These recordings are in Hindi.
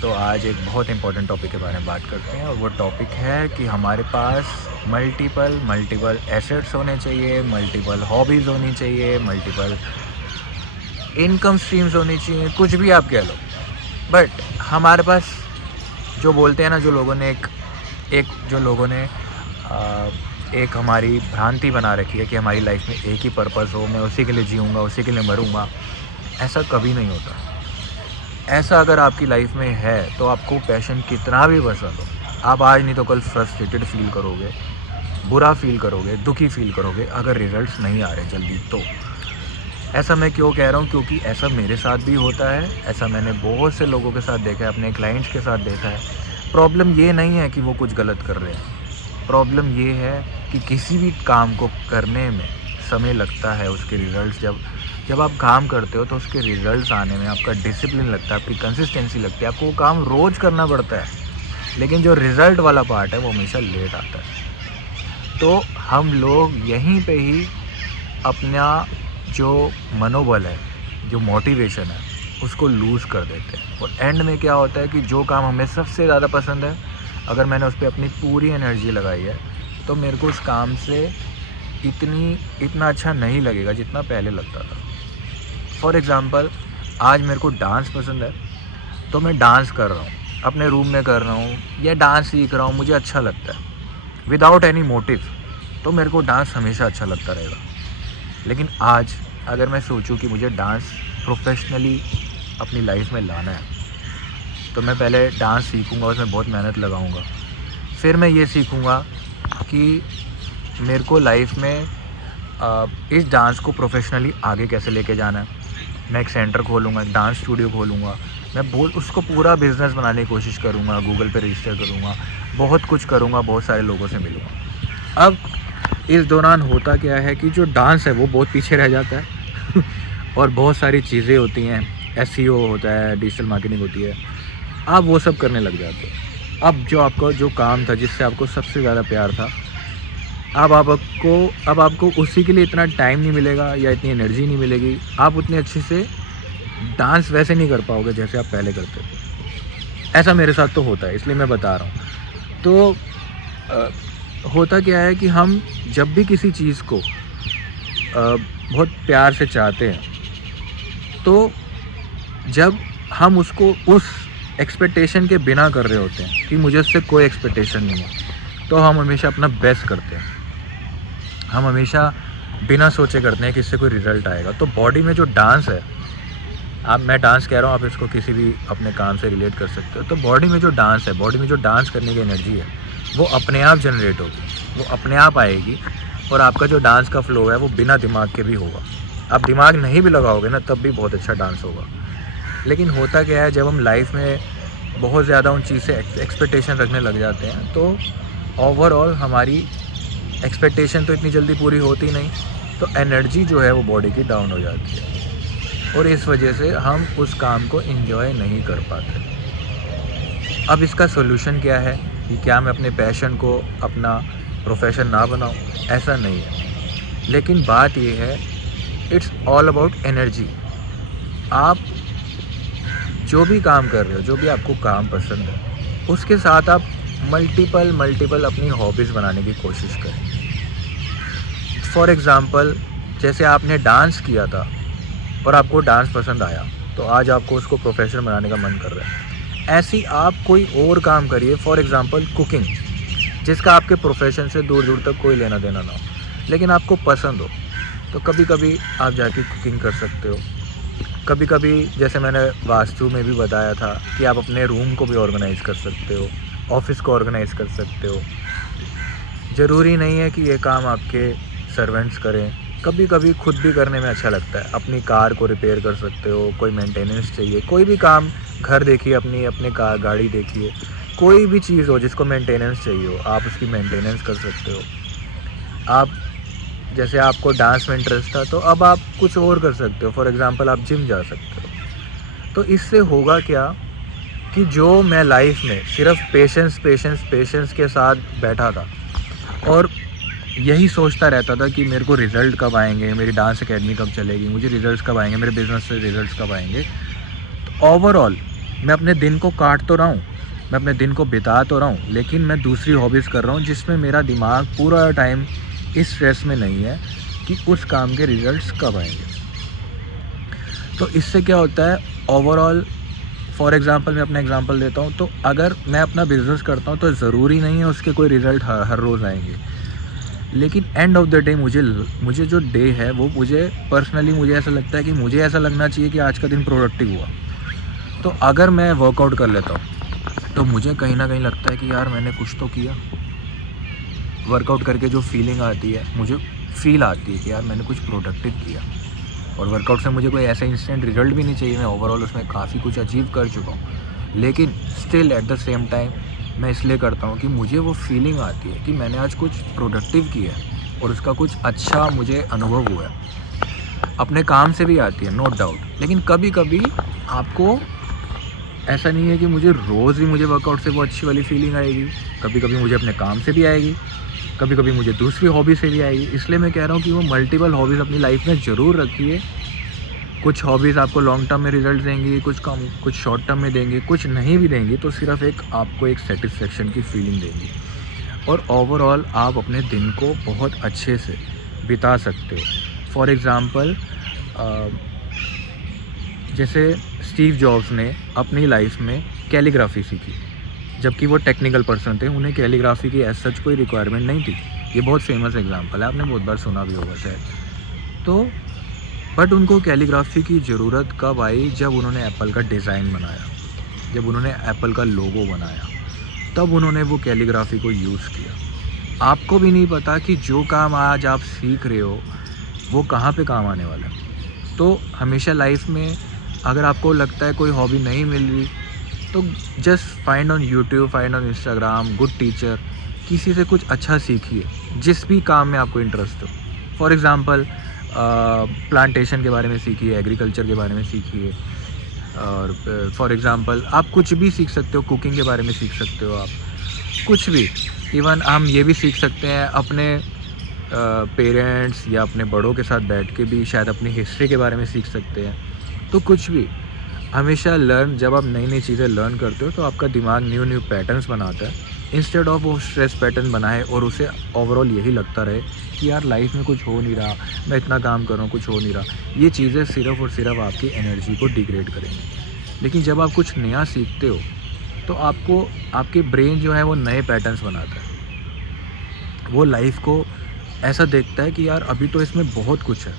तो आज एक बहुत इम्पोर्टेंट टॉपिक के बारे में बात करते हैं और वो टॉपिक है कि हमारे पास मल्टीपल एसेट्स होने चाहिए, मल्टीपल हॉबीज़ होनी चाहिए, मल्टीपल इनकम स्ट्रीम्स होनी चाहिए, कुछ भी आप कह लो। बट हमारे पास जो बोलते हैं ना, जो लोगों ने एक हमारी भ्रांति बना रखी है कि हमारी लाइफ में एक ही पर्पस हो, मैं उसी के लिए जीऊँगा, उसी के लिए मरूँगा। ऐसा कभी नहीं होता। ऐसा अगर आपकी लाइफ में है तो आपको पैशन कितना भी पसंद हो, आप आज नहीं तो कल फ्रस्ट्रेटेड फील करोगे, बुरा फील करोगे, दुखी फील करोगे अगर रिजल्ट्स नहीं आ रहे जल्दी तो। ऐसा मैं क्यों कह रहा हूँ? क्योंकि ऐसा मेरे साथ भी होता है, ऐसा मैंने बहुत से लोगों के साथ देखा है, अपने क्लाइंट्स के साथ देखा है। प्रॉब्लम ये नहीं है कि वो कुछ गलत कर रहे हैं, प्रॉब्लम ये है कि किसी भी काम को करने में समय लगता है। उसके रिज़ल्ट्स जब आप काम करते हो तो उसके रिज़ल्ट्स आने में आपका डिसिप्लिन लगता है, आपकी कंसिस्टेंसी लगती है, आपको वो काम रोज़ करना पड़ता है। लेकिन जो रिज़ल्ट वाला पार्ट है वो हमेशा लेट आता है। तो हम लोग यहीं पे ही अपना जो मनोबल है, जो मोटिवेशन है, उसको लूज़ कर देते हैं। और एंड में क्या होता है कि जो काम हमें सबसे ज़्यादा पसंद है, अगर मैंने उस पर अपनी पूरी एनर्जी लगाई है तो मेरे को उस काम से इतना अच्छा नहीं लगेगा जितना पहले लगता था। फॉर एग्ज़ाम्पल, आज मेरे को डांस पसंद है तो मैं डांस कर रहा हूँ, अपने रूम में कर रहा हूँ या डांस सीख रहा हूँ, मुझे अच्छा लगता है विदाउट एनी मोटिव, तो मेरे को डांस हमेशा अच्छा लगता रहेगा। लेकिन आज अगर मैं सोचूं कि मुझे डांस प्रोफेशनली अपनी लाइफ में लाना है तो मैं पहले डांस सीखूंगा, उसमें बहुत मेहनत लगाऊंगा। फिर मैं ये सीखूंगा कि मेरे को लाइफ में इस डांस को प्रोफेशनली आगे कैसे लेके जाना है। मैं एक सेंटर खोलूँगा, एक डांस स्टूडियो खोलूँगा, मैं उसको पूरा बिज़नेस बनाने की कोशिश करूँगा, गूगल पे रजिस्टर करूँगा, बहुत कुछ करूँगा, बहुत सारे लोगों से मिलूँगा। अब इस दौरान होता क्या है कि जो डांस है वो बहुत पीछे रह जाता है और बहुत सारी चीज़ें होती हैं, एसईओ होता है, डिजिटल मार्केटिंग होती है, आप वो सब करने लग जाते हो। अब जो काम था, जिससे आपको सबसे ज़्यादा प्यार था, अब आपको उसी के लिए इतना टाइम नहीं मिलेगा या इतनी एनर्जी नहीं मिलेगी, आप उतनी अच्छे से डांस वैसे नहीं कर पाओगे जैसे आप पहले करते थे। ऐसा मेरे साथ तो होता है, इसलिए मैं बता रहा हूँ। तो होता क्या है कि हम जब भी किसी चीज़ को बहुत प्यार से चाहते हैं, तो जब हम उसको उस एक्सपेक्टेशन के बिना कर रहे होते हैं कि मुझे उससे कोई एक्सपेक्टेशन नहीं है, तो हम हमेशा अपना बेस्ट करते हैं, हम हमेशा बिना सोचे करते हैं कि इससे कोई रिज़ल्ट आएगा। तो बॉडी में जो डांस है, मैं डांस कह रहा हूँ, आप इसको किसी भी अपने काम से रिलेट कर सकते हो। तो बॉडी में जो डांस है, बॉडी में जो डांस करने की एनर्जी है, वो अपने आप जनरेट होगी, वो अपने आप आएगी और आपका जो डांस का फ्लो है वो बिना दिमाग के भी होगा। आप दिमाग नहीं भी लगाओगे ना, तब भी बहुत अच्छा डांस होगा। लेकिन होता क्या है, जब हम लाइफ में बहुत ज़्यादा उन चीज़ से एक्सपेक्टेशन रखने लग जाते हैं तो ओवरऑल हमारी एक्सपेक्टेशन तो इतनी जल्दी पूरी होती नहीं, तो एनर्जी जो है वो बॉडी की डाउन हो जाती है और इस वजह से हम उस काम को एंजॉय नहीं कर पाते। अब इसका सोल्यूशन क्या है कि क्या मैं अपने पैशन को अपना प्रोफेशन ना बनाऊं? ऐसा नहीं है, लेकिन बात ये है, इट्स ऑल अबाउट एनर्जी। आप जो भी काम कर रहे हो, जो भी आपको काम पसंद है, उसके साथ आप मल्टीपल अपनी हॉबीज़ बनाने की कोशिश करें। फॉर एग्ज़ाम्पल, जैसे आपने डांस किया था और आपको डांस पसंद आया, तो आज आपको उसको प्रोफेशन बनाने का मन कर रहा है। ऐसी आप कोई और काम करिए, फॉर एग्ज़ाम्पल कुकिंग, जिसका आपके प्रोफेशन से दूर दूर तक कोई लेना देना ना हो, लेकिन आपको पसंद हो। तो कभी कभी आप जाके कुकिंग कर सकते हो, कभी कभी जैसे मैंने वास्तु में भी बताया था कि आप अपने रूम को भी ऑर्गेनाइज़ कर सकते हो, ऑफिस को ऑर्गेनाइज़ कर सकते हो। ज़रूरी नहीं है कि ये काम आपके सर्वेंट्स करें, कभी कभी खुद भी करने में अच्छा लगता है। अपनी कार को रिपेयर कर सकते हो, कोई मेंटेनेंस चाहिए, कोई भी काम, घर देखिए, अपने कार गाड़ी देखिए, कोई भी चीज़ हो जिसको मेंटेनेंस चाहिए हो, आप उसकी मेंटेनेंस कर सकते हो। आप जैसे आपको डांस में इंटरेस्ट था, तो अब आप कुछ और कर सकते हो, फॉर एग्ज़ाम्पल आप जिम जा सकते हो। तो इससे होगा क्या कि जो मैं लाइफ में सिर्फ पेशेंस के साथ बैठा था और यही सोचता रहता था कि मेरे को रिज़ल्ट कब आएंगे, मेरी डांस एकेडमी कब चलेगी, मुझे रिज़ल्ट्स कब आएंगे, मेरे बिज़नेस से रिज़ल्ट्स कब आएंगे, तो ओवरऑल मैं अपने दिन को काट तो रहा हूँ, मैं अपने दिन को बिता तो रहा हूँ, लेकिन मैं दूसरी हॉबीज़ कर रहा हूँ जिसमें मेरा दिमाग पूरा टाइम इस स्ट्रेस में नहीं है कि उस काम के रिजल्ट्स कब आएंगे। तो इससे क्या होता है ओवरऑल, फॉर एग्ज़ाम्पल मैं अपना एग्ज़ाम्पल देता हूँ, तो अगर मैं अपना बिज़नेस करता हूँ तो ज़रूरी नहीं है उसके कोई रिज़ल्ट हर रोज़ आएंगे, लेकिन एंड ऑफ द डे मुझे जो डे है वो मुझे पर्सनली मुझे ऐसा लगता है कि मुझे ऐसा लगना चाहिए कि आज का दिन प्रोडक्टिव हुआ। तो अगर मैं वर्कआउट कर लेता हूँ तो मुझे कहीं ना कहीं लगता है कि यार मैंने कुछ तो किया। वर्कआउट करके जो फीलिंग आती है, मुझे फील आती है कि यार मैंने कुछ प्रोडक्टिव किया। और वर्कआउट से मुझे कोई ऐसा इंस्टेंट रिजल्ट भी नहीं चाहिए, मैं ओवरऑल उसमें काफ़ी कुछ अचीव कर चुका हूँ, लेकिन still at the same time मैं इसलिए करता हूँ कि मुझे वो फीलिंग आती है कि मैंने आज कुछ प्रोडक्टिव किया है और उसका कुछ अच्छा मुझे अनुभव हुआ है। अपने काम से भी आती है, नो डाउट, लेकिन कभी कभी आपको ऐसा नहीं है कि मुझे रोज़ ही मुझे वर्कआउट से वो अच्छी वाली फीलिंग आएगी। कभी कभी मुझे अपने काम से भी आएगी, कभी कभी मुझे दूसरी हॉबी से भी आएगी। इसलिए मैं कह रहा हूँ कि वो मल्टीपल हॉबीज़ अपनी लाइफ में ज़रूर रखिए। कुछ हॉबीज़ आपको लॉन्ग टर्म में रिजल्ट देंगी, कुछ शॉर्ट टर्म में देंगे, कुछ नहीं भी देंगी तो सिर्फ आपको एक सेटिस्फेक्शन की फीलिंग देंगी। और ओवरऑल आप अपने दिन को बहुत अच्छे से बिता सकते हो। फॉर एग्ज़ाम्पल जैसे स्टीव जॉब्स ने अपनी लाइफ में कैलीग्राफी सीखी, जबकि वो टेक्निकल पर्सन थे, उन्हें कैलीग्राफी की एज सच कोई रिक्वायरमेंट नहीं थी। ये बहुत फेमस एग्जांपल है, आपने बहुत बार सुना भी होगा शायद। तो बट उनको कैलीग्राफी की ज़रूरत कब आई? जब उन्होंने एप्पल का डिज़ाइन बनाया, जब उन्होंने एप्पल का लोगो बनाया, तब उन्होंने वो कैलीग्राफी को यूज़ किया। आपको भी नहीं पता कि जो काम आज आप सीख रहे हो वो कहाँ पे काम आने वाला है। तो हमेशा लाइफ में अगर आपको लगता है कोई हॉबी नहीं मिल रही तो just find on YouTube, find on Instagram good teacher, किसी से कुछ अच्छा सीखिए जिस भी काम में आपको इंटरेस्ट हो। फॉर एग्ज़ाम्पल प्लांटेशन के बारे में सीखिए, एग्रीकल्चर के बारे में सीखिए, और फॉर एग्ज़ाम्पल आप कुछ भी सीख सकते हो, कुकिंग के बारे में सीख सकते हो, आप कुछ भी। इवन हम ये भी सीख सकते हैं अपने पेरेंट्स या अपने बड़ों के साथ बैठ के भी शायद अपनी हिस्ट्री के बारे में सीख सकते हैं। तो कुछ भी हमेशा लर्न, जब आप नई नई चीज़ें लर्न करते हो तो आपका दिमाग न्यू पैटर्न्स बनाता है, इंस्टेड ऑफ वो स्ट्रेस पैटर्न बनाए और उसे ओवरऑल यही लगता रहे कि यार लाइफ में कुछ हो नहीं रहा, मैं इतना काम कर रहा हूँ कुछ हो नहीं रहा। ये चीज़ें सिर्फ़ और सिर्फ आपकी एनर्जी को डिग्रेड करेंगी। लेकिन जब आप कुछ नया सीखते हो तो आपके ब्रेन जो है वो नए पैटर्न्स बनाता है, वो लाइफ को ऐसा देखता है कि यार अभी तो इसमें बहुत कुछ है,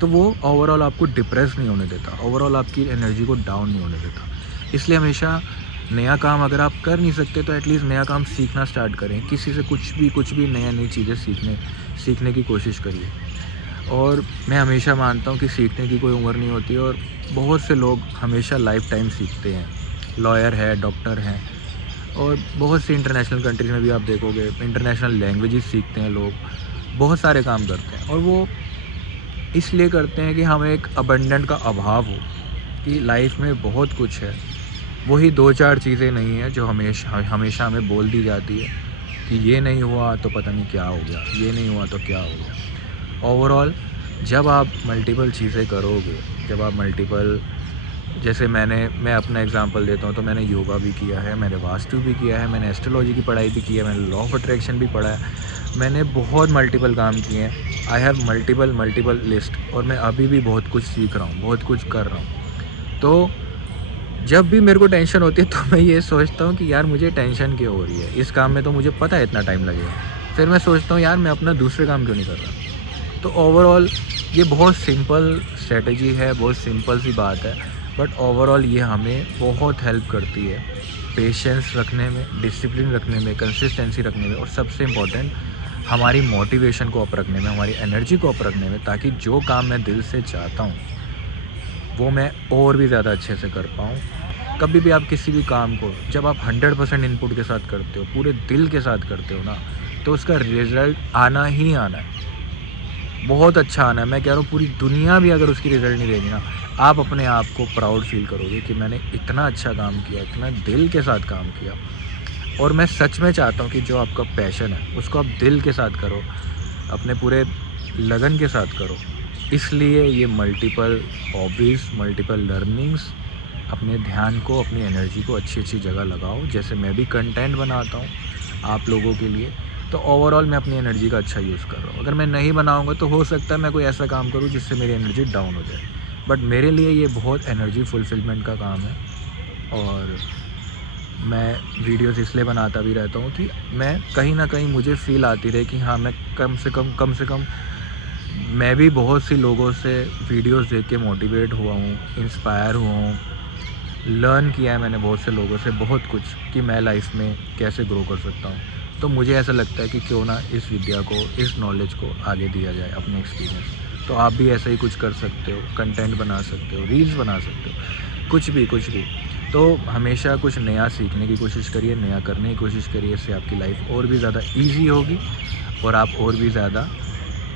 तो वो ओवरऑल आपको डिप्रेस नहीं होने देता, ओवरऑल आपकी एनर्जी को डाउन नहीं होने देता। इसलिए हमेशा नया काम अगर आप कर नहीं सकते तो एटलीस्ट नया काम सीखना स्टार्ट करें। किसी से कुछ भी नई चीज़ें सीखने की कोशिश करिए। और मैं हमेशा मानता हूँ कि सीखने की कोई उम्र नहीं होती, और बहुत से लोग हमेशा लाइफ टाइम सीखते हैं। लॉयर है, डॉक्टर हैं, और बहुत सी इंटरनेशनल कंट्रीज़ में भी आप देखोगे इंटरनेशनल लैंग्वेजेस सीखते हैं लोग, बहुत सारे काम करते हैं। और वो इसलिए करते हैं कि हमें एक अबंडेंट का अभाव हो कि लाइफ में बहुत कुछ है, वही 2-4 चीज़ें नहीं हैं जो हमेशा हमें बोल दी जाती है कि ये नहीं हुआ तो पता नहीं क्या हो गया, ये नहीं हुआ तो क्या हो गया। ओवरऑल जब आप मल्टीपल चीज़ें करोगे, जब आप मल्टीपल, जैसे मैं अपना एग्जांपल देता हूँ तो मैंने योगा भी किया है, मैंने वास्तु भी किया है, मैंने एस्ट्रोलॉजी की पढ़ाई भी की है, मैंने लॉ ऑफ अट्रैक्शन भी पढ़ा है, मैंने बहुत मल्टीपल काम किए हैं। आई हैव मल्टीपल लिस्ट, और मैं अभी भी बहुत कुछ सीख रहा हूँ, बहुत कुछ कर रहा हूँ। तो जब भी मेरे को टेंशन होती है तो मैं ये सोचता हूँ कि यार मुझे टेंशन क्यों हो रही है, इस काम में तो मुझे पता है इतना टाइम लगेगा। फिर मैं सोचता हूँ यार मैं अपना दूसरे काम क्यों नहीं कर रहा। तो ओवरऑल ये बहुत सिंपल स्ट्रेटजी है, बहुत सिंपल सी बात है, बट ओवरऑल ये हमें बहुत हेल्प करती है पेशेंस रखने में, डिसिप्लिन रखने में, कंसिस्टेंसी रखने में, और सबसे इम्पोर्टेंट हमारी मोटिवेशन को अप रखने में, हमारी एनर्जी को अप रखने में, ताकि जो काम मैं दिल से चाहता हूँ वो मैं और भी ज़्यादा अच्छे से कर पाऊँ। कभी भी आप किसी भी काम को जब आप 100% इनपुट के साथ करते हो, पूरे दिल के साथ करते हो ना, तो उसका रिज़ल्ट आना ही आना है, बहुत अच्छा आना है। मैं कह रहा हूँ पूरी दुनिया भी अगर उसकी रिज़ल्ट नहीं देगी ना, आप अपने आप को प्राउड फील करोगे कि मैंने इतना अच्छा काम किया, इतना दिल के साथ काम किया। और मैं सच में चाहता हूँ कि जो आपका पैशन है उसको आप दिल के साथ करो, अपने पूरे लगन के साथ करो। इसलिए ये मल्टीपल हॉबीज़, मल्टीपल लर्निंग्स अपने ध्यान को, अपनी एनर्जी को अच्छी अच्छी जगह लगाओ। जैसे मैं भी कंटेंट बनाता हूँ आप लोगों के लिए, तो ओवरऑल मैं अपनी एनर्जी का अच्छा यूज़ कर रहा हूँ। अगर मैं नहीं बनाऊँगा तो हो सकता है मैं कोई ऐसा काम करूँ जिससे मेरी एनर्जी डाउन हो जाए, बट मेरे लिए ये बहुत एनर्जी फुलफिलमेंट का काम है। और मैं वीडियोज़ इसलिए बनाता भी रहता हूँ कि मैं कहीं न कहीं मुझे फ़ील आती रहे कि हाँ, मैं कम से कम मैं भी बहुत सी लोगों से वीडियोज़ देख के मोटिवेट हुआ हूँ, इंस्पायर हुआ हूँ, लर्न किया है मैंने बहुत से लोगों से बहुत कुछ कि मैं लाइफ में कैसे ग्रो कर सकता हूँ। तो मुझे ऐसा लगता है कि क्यों ना इस विद्या को, इस नॉलेज को आगे दिया जाए, अपने एक्सपीरियंस। तो आप भी ऐसा ही कुछ कर सकते हो, कंटेंट बना सकते हो, रील्स बना सकते हो, कुछ भी। तो हमेशा कुछ नया सीखने की कोशिश करिए, नया करने की कोशिश करिए। इससे आपकी लाइफ और भी ज़्यादा ईज़ी होगी और आप और भी ज़्यादा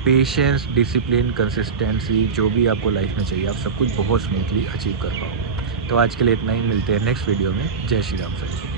पेशेंस, डिसिप्लिन, कंसिस्टेंसी जो भी आपको लाइफ में चाहिए, आप सब कुछ बहुत स्मूथली अचीव कर पाओगे। तो आज के लिए इतना ही, मिलते हैं नेक्स्ट वीडियो में। जय श्री राम सर।